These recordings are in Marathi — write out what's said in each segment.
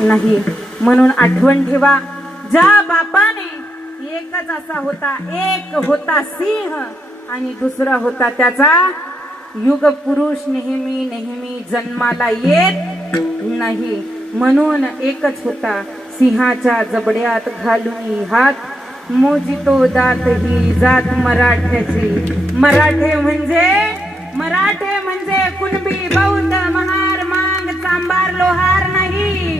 नाही. म्हणून आठवण ठेवा, ज्या बापाने एकच असा होता, एक होता सिंह आणि दुसरा होता त्याचा युग पुरुष, नेहमी नेहमी जन्माला येत नाही. म्हणून एकच होता, सिंहाच्या जबड्यात घालून हात, मोजितो दात ही जात मराठ्याची. मराठे म्हणजे कुणबी, बौद्ध, महार, मांग, चांबार, लोहार नाही.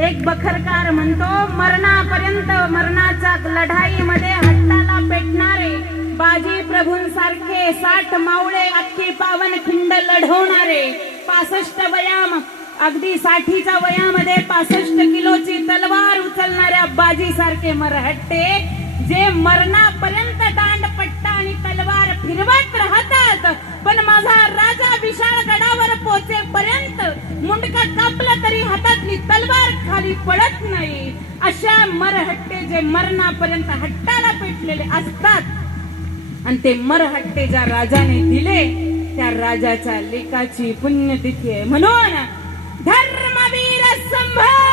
एक बखरकार म्हणतो, मरणापर्यंत, मरणाच्या लढाईमध्ये हट्टाला पेटणारे, बाजी प्रभूंसारखे 60 मावळे अख्खी पावन खिंड लढवणारे, 65 वयाम, अगदी 60च्या वयामध्ये 65 किलोची तलवार उचलणाऱ्या बाजी सारखे मरहट्टे, जे मरणापर्यंत दांडपट्टा आणि तलवार फिरवत राहतात, पण माझा राजा विशाळ गडावर पोहोचेपर्यंत मुंडका कापला तरी हातातली तलवार खाली पडत नाही. अशा मरहट्टे जे मरणापर्यंत हट्टाला पेटलेले असतात, आणि ते मरहट्टे ज्या राजाने दिले त्या राजाच्या लेकाची पुण्यतिथी आहे. म्हणून धर्मवीर संभाजी